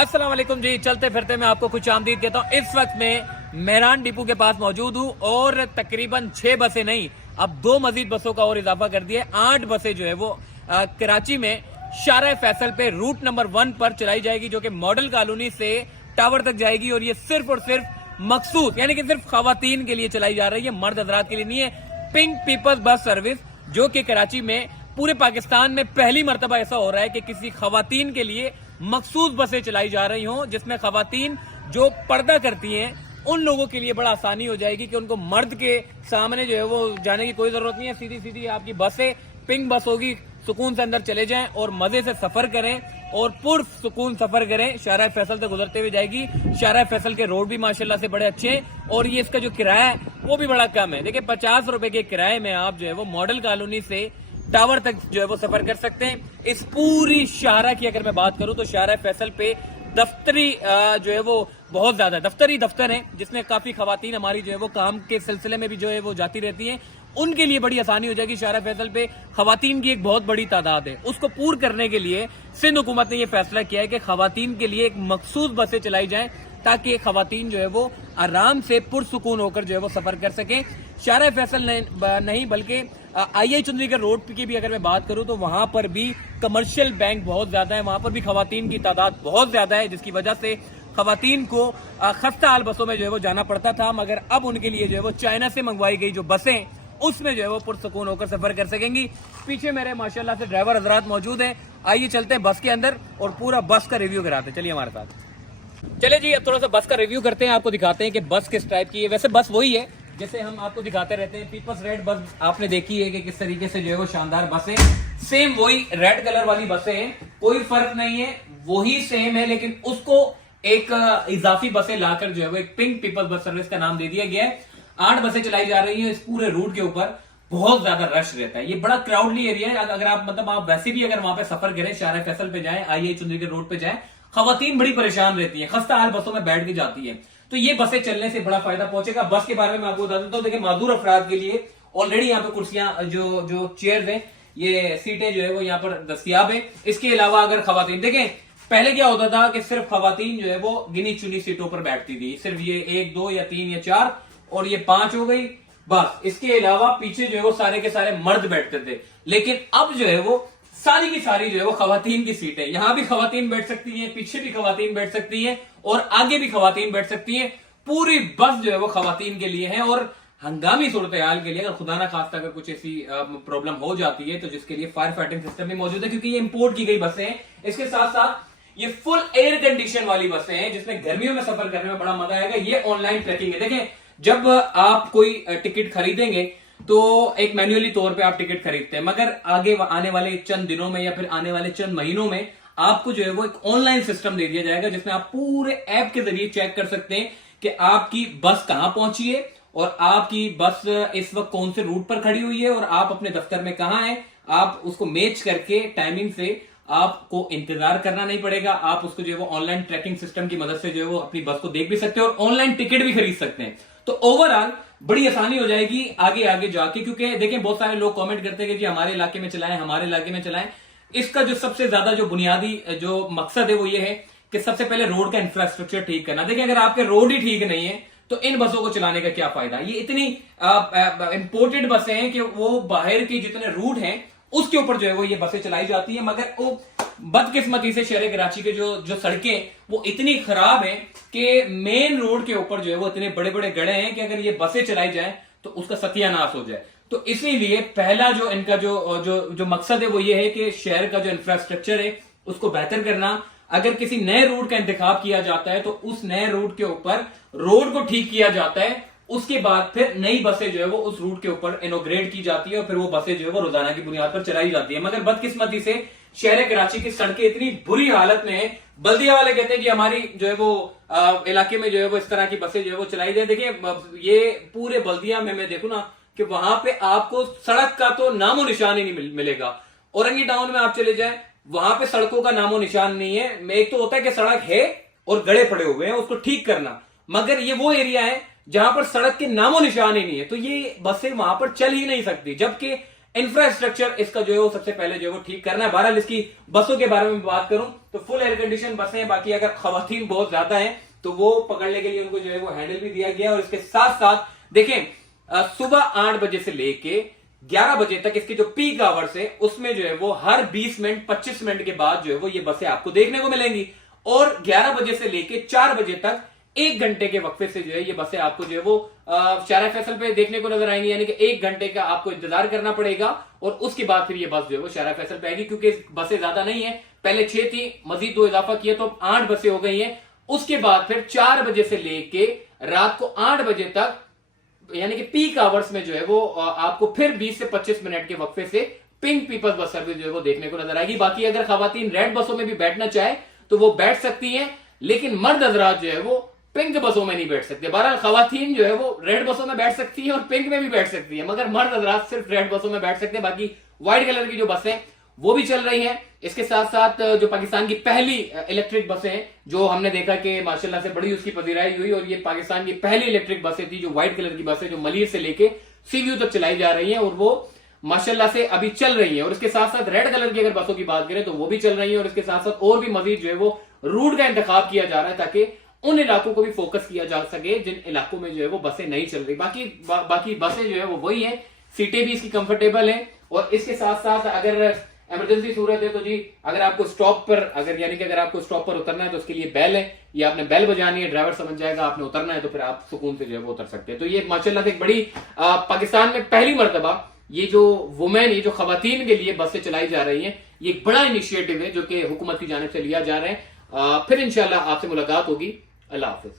अस्सलाम वालेकुम जी। चलते फिरते मैं आपको कुछ आमदीद कहता हूँ। इस वक्त मैं मेहरान डिपो के पास मौजूद हूँ और तकरीबन 6 बसें नहीं, अब 2 मजीद बसों का और इजाफा कर दिया। 8 बसें जो है वो कराची में शारा फैसल पे रूट नंबर 1 पर चलाई जाएगी, जो कि मॉडल कॉलोनी से टावर तक जाएगी। और ये सिर्फ और सिर्फ मखसूस यानी कि सिर्फ खवातीन के लिए चलाई जा रही है, मर्द हजरात के लिए नहीं है। पिंक पीपल्स बस सर्विस, जो कि कराची में पूरे पाकिस्तान में पहली मर्तबा ऐसा हो रहा है कि किसी खवातीन के लिए मखसूस बसें चलाई जा रही हों, जिसमें खवातीन जो पर्दा करती हैं उन लोगों के लिए बड़ा आसानी हो जाएगी कि उनको मर्द के सामने जो है वो जाने की कोई जरूरत नहीं है। सीधी सीधी आपकी बसें, पिंक बस होगी, सुकून से अंदर चले जाएं और मजे से सफर करें और पुरसुकून सफर करें। शारा फैसल से गुजरते हुए जाएगी। शारा फैसल के रोड भी माशाल्लाह से बड़े अच्छे हैं और ये इसका जो किराया है वो भी बड़ा कम है। देखिए 50 रुपए के किराए में आप जो है वो मॉडल कॉलोनी से टावर तक जो है वो सफर कर सकते हैं। इस पूरी शाहरा की अगर मैं बात करूं तो शाहरा फैसल पे दफ्तरी जो है वो बहुत ज्यादा दफ्तर है, जिसमें काफी खवातीन हमारी जो है वो काम के सिलसिले में भी जो है वो जाती रहती हैं। उनके लिए बड़ी आसानी हो जाएगी। शाहरा फैसल पे खवातीन की एक बहुत बड़ी तादाद है, उसको पूर्ण करने के लिए सिंध हुकूमत ने यह फैसला किया है कि खवातीन के लिए एक मखसूस बसें चलाई जाएं ताकि खवातीन जो है वो आराम से पुरसुकून होकर जो है वो सफर कर सकें। शाहरा फैसल नहीं बल्कि आई चुंदरी रोड की भी अगर मैं बात करूं तो वहां पर भी कमर्शियल बैंक बहुत ज्यादा है, वहां पर भी खवातीन की तादाद बहुत ज्यादा है, जिसकी वजह से खवातीन को खस्ता हाल बसों में जो है वो जाना पड़ता था। मगर अब उनके लिए जो है वो चाइना से मंगवाई गई जो बसें, उसमें जो है वो पुरसुकून होकर सफर कर सकेंगी। पीछे मेरे माशाल्लाह से ड्राइवर हजरात मौजूद हैं। आइए चलते हैं बस के अंदर और पूरा बस का रिव्यू कराते हैं। चलिए हमारे साथ चले जी, अब थोड़ा सा बस का रिव्यू करते हैं, आपको दिखाते हैं कि बस किस टाइप की है। वैसे बस वही है जैसे हम आपको दिखाते रहते हैं। पीपल्स रेड बस आपने देखी है कि किस तरीके से जो है वो शानदार बस है। सेम वही रेड कलर वाली बसें हैं, कोई फर्क नहीं है, वही सेम है, लेकिन उसको एक इजाफी बसें लाकर जो है वो एक पिंक पीपल्स बस सर्विस का नाम दे दिया गया है। 8 बसें चलाई जा रही है। इस पूरे रूट के ऊपर बहुत ज्यादा रश रहता है, ये बड़ा क्राउडली एरिया है। अगर आप आप वैसे भी अगर वहां पे सफर करें, शारा फैसल पे जाएं, आई चुंदरी के रोड पे जाएं, खवातीन बड़ी परेशान रहती है, खस्ता हाल बसों में बैठ के जाती है, तो ये बसें चलने से बड़ा फायदा पहुंचेगा। बस के बारे में आपको बता देता हूं। देखिए माजूर अफराद के लिए ऑलरेडी यहाँ पे कुर्सियां जो चेयर है, ये सीटें जो है वो यहाँ पर दस्तियाब है। इसके अलावा अगर खवातीन देखें, पहले क्या होता था कि सिर्फ खवातीन जो है वो गिनी चुनी सीटों पर बैठती थी, सिर्फ ये 1 2 या 3 या 4 और ये 5 हो गई बस। इसके अलावा पीछे जो है वो सारे के सारे मर्द बैठते थे, लेकिन अब जो है वो सारी की सारी जो है वो खवातीन की सीट है। यहां भी खवातीन बैठ सकती हैं, पीछे भी खवातीन बैठ सकती हैं और आगे भी खवातीन बैठ सकती हैं। पूरी बस जो है वो खवातीन के लिए है। और हंगामी सूरत हाल के लिए अगर खुदा ना खास्ता अगर कुछ ऐसी प्रॉब्लम हो जाती है तो जिसके लिए फायर फाइटिंग सिस्टम भी मौजूद है, क्योंकि ये इंपोर्ट की गई बसें हैं। इसके साथ साथ ये फुल एयर कंडीशन वाली बसें हैं, जिसमें गर्मियों में सफर करने में बड़ा मजा आएगा। ये ऑनलाइन ट्रैकिंग है। देखें, जब आप कोई टिकट खरीदेंगे तो एक मैन्युअली तौर पे आप टिकट खरीदते हैं, मगर आगे आने वाले चंद दिनों में या फिर आने वाले चंद महीनों में आपको जो है वो एक ऑनलाइन सिस्टम दे दिया जाएगा, जिसमें आप पूरे ऐप के जरिए चेक कर सकते हैं कि आपकी बस कहां पहुंची है और आपकी बस इस वक्त कौन से रूट पर खड़ी हुई है और आप अपने दफ्तर में कहां हैं। आप उसको मैच करके टाइमिंग से आपको इंतजार करना नहीं पड़ेगा। आप उसको जो है वो ऑनलाइन ट्रैकिंग सिस्टम की मदद से जो है वो अपनी बस को देख भी सकते हैं और ऑनलाइन टिकट भी खरीद सकते हैं। तो ओवरऑल बड़ी आसानी हो जाएगी आगे आगे जाके, क्योंकि देखें बहुत सारे लोग कमेंट करते हैं कि जी हमारे इलाके में चलाएं, हमारे इलाके में चलाएं। इसका जो सबसे ज्यादा जो बुनियादी जो मकसद है वो ये है कि सबसे पहले रोड का इंफ्रास्ट्रक्चर ठीक करना। देखिए अगर आपके रोड ही ठीक नहीं है तो इन बसों को चलाने का क्या फायदा। ये इतनी इंपोर्टेड बसें हैं कि वो बाहर के जितने रूट हैं उसके ऊपर जो है वो ये बसें चलाई जाती है, मगर वो बदकिस्मती से शहर कराची के जो सड़कें वो इतनी खराब हैं कि मेन रोड के ऊपर जो है वो इतने बड़े बड़े गड्ढे हैं कि अगर ये बसें चलाई जाएं तो उसका सत्यानाश हो जाए। तो इसीलिए पहला जो इनका जो मकसद है वो ये है कि शहर का जो इंफ्रास्ट्रक्चर है उसको बेहतर करना। अगर किसी नए रूट का इंतखाब किया जाता है तो उस नए रूट के ऊपर रोड को ठीक किया जाता है, उसके बाद फिर नई बसें जो है वो उस रूट के ऊपर इनोग्रेट की जाती है और फिर वो बसें जो है वो रोजाना की बुनियाद पर चलाई जाती है। मगर बदकिस्मती से शहर कराची की सड़कें इतनी बुरी हालत में है, बल्दिया वाले कहते हैं कि हमारी जो है वो इलाके में जो है वो इस तरह की बसें जो है वो चलाई जाए। देखिए ये पूरे बल्दिया में मैं देखूं ना कि वहां पे आपको सड़क का तो नामो निशान ही नहीं मिलेगा। औरंगी टाउन में आप चले जाए, वहां पे सड़कों का नामो निशान नहीं है। एक तो होता है कि सड़क है और गड्ढे पड़े हुए हैं, उसको ठीक करना, मगर ये वो एरिया है जहां पर सड़क के नामो निशान ही नहीं है, तो ये बसें वहां पर चल ही नहीं सकती। जबकि इंफ्रास्ट्रक्चर इसका जो है वो सबसे पहले जो है वो ठीक करना है। बहरहाल इसकी बसों के बारे में बात करूं तो फुल एयर कंडीशन बसें हैं, बाकी अगर खवातीन बहुत ज्यादा हैं तो वो पकड़ने के लिए उनको जो है वो हैंडल भी दिया गया। और इसके साथ साथ देखें सुबह 8 बजे से लेके 11 बजे तक इसके जो पीक आवर्स है उसमें जो है वो हर 20 मिनट 25 मिनट के बाद जो है वो ये बसें आपको देखने को मिलेंगी। और 11 बजे से लेके 4 बजे तक 1 घंटे के वक्फे से जो है ये बसें आपको जो है वो शारा फैसल पे देखने को नजर आएंगी, यानी कि 1 घंटे का आपको इंतजार करना पड़ेगा और उसके बाद फिर ये बस जो है वो शारा फैसल पे आएगी। क्योंकि बसें ज्यादा नहीं है, पहले 6 थी, मजीद 2 इजाफा किया तो 8 बसें हो गई हैं। उसके बाद फिर 4 बजे से लेके रात को 8 बजे तक यानी कि पीक आवर्स में जो है वो आपको फिर 20 से 25 मिनट के वक्फे से पिंक पीपल्स बस सर्विस जो है वो देखने को नजर आएगी। बाकी अगर खवातीन रेड बसों में भी बैठना चाहे तो वो बैठ सकती हैं, लेकिन मर्द हजरात जो है वो पिंक बसों में नहीं बैठ सकते। बहरहाल खवातीन जो है वो रेड बसों में बैठ सकती है और पिंक में भी बैठ सकती है, मगर मर्द हजरात सिर्फ रेड बसों में बैठ सकते हैं। बाकी व्हाइट कलर की जो बसें वो भी चल रही हैं। इसके साथ साथ जो पाकिस्तान की पहली इलेक्ट्रिक बसें हैं जो हमने देखा कि माशाल्लाह से बड़ी उसकी पजीराई हुई, और ये पाकिस्तान की पहली इलेक्ट्रिक बसें थी जो व्हाइट कलर की बसें जो मलिर से लेके सीव्यू तक चलाई जा रही हैं और वो माशाल्लाह से अभी चल रही है। और इसके साथ साथ रेड कलर की अगर बसों की बात करें तो वो भी चल रही है। और इसके साथ साथ और भी मजीद जो है वो रूट का इंतखाब किया जा रहा है ताकि उन इलाकों को भी फोकस किया जा सके जिन इलाकों में जो है वो बसें नहीं चल रही। बाकी बसें जो है वो वही है, सीटें भी इसकी कंफर्टेबल है। और इसके साथ साथ अगर इमरजेंसी सूरत है तो जी अगर आपको स्टॉप पर अगर आपको स्टॉप पर उतरना है तो उसके लिए बेल है, ये आपने बेल बजानी है, ड्राइवर समझ जाएगा आपने उतरना है तो फिर आप सुकून से जो है वो उतर सकते हैं। तो ये माशाल्लाह से एक बड़ी पाकिस्तान में पहली मर्तबा ये जो वुमेन, ये जो खवातीन के लिए बसें चलाई जा रही हैं, ये एक बड़ा इनिशिएटिव है जो कि हुकूमत की जानिब से लिया जा रहा है। फिर इंशाल्लाह आपसे मुलाकात होगी। अल्लाह हाफिज।